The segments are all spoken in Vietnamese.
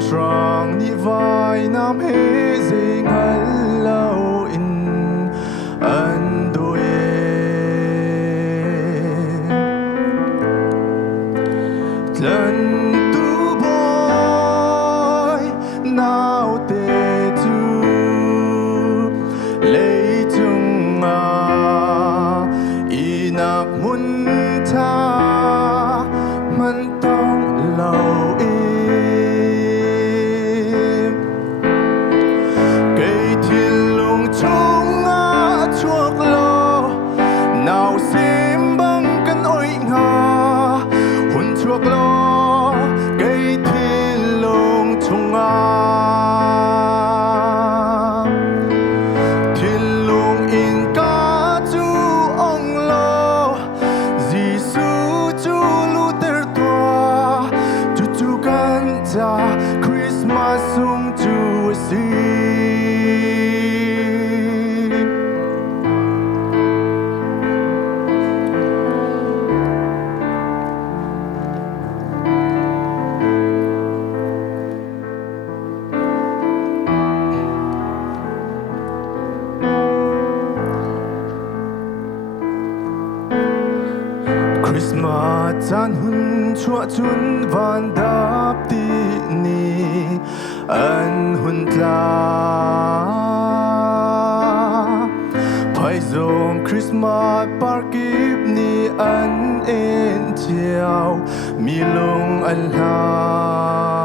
ngal rang ni vai nam he zing hello in an doe tlan tu boy now te tu lei chung a inak mun tha man tong lâu im cây thiên lung chung a chuộc lo nào sim băng căn oi nga hun chuộc lo cây thiên lung chung a thiên lung in ca chu ong lo Giêsu chu Luther tua chu chu kan cha Christmas sung chu si Christmas chan hun chua chun van dap ti ni an hun tla phai zong Christmas parkip ni an en chiao mi lung an hang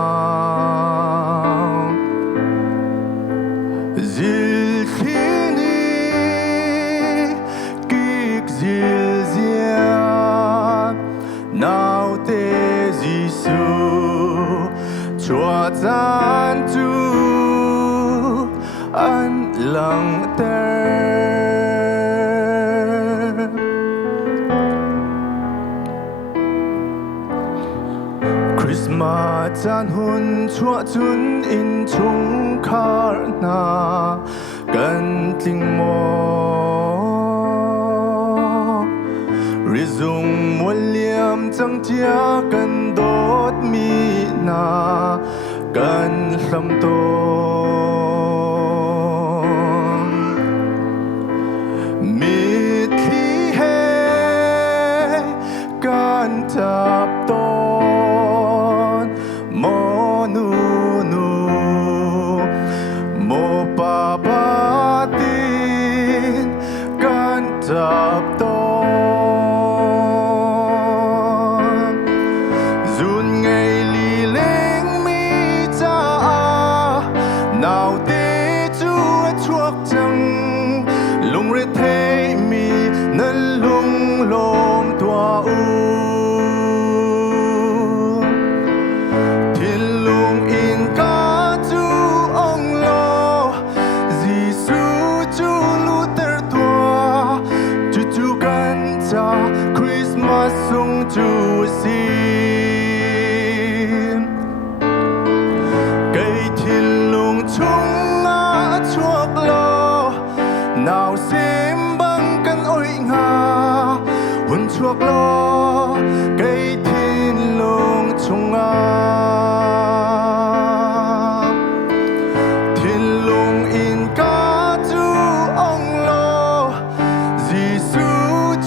zil khini kik zil zia nào te Giêsu chua chan chu an lăng ter Christmas chan hun chua chun in chung khar na kan tling mo Rizung muliam chang chia kan dot mi na kan hlam ton mi thi he kan tap ton mo nu nu mo pa ba tin kan tap ton nào te chu chuộc chăng lung re thế mi nên lung lom tua u thiên lung in ca chu ong lo Giêsu chu Luther tua chu chu kan cha Christmas sung chu si chung a chuộc lo nào sim băng căn oi nga hun chuộc lo cây thiên lung chung a thiên lung in ca chu ong lo Giêsu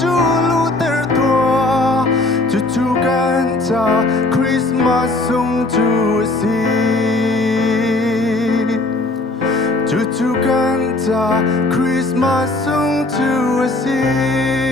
chu Luther tua chu chu kan cha Christmas sung chu si chu chu kan cha Christmas sung chu si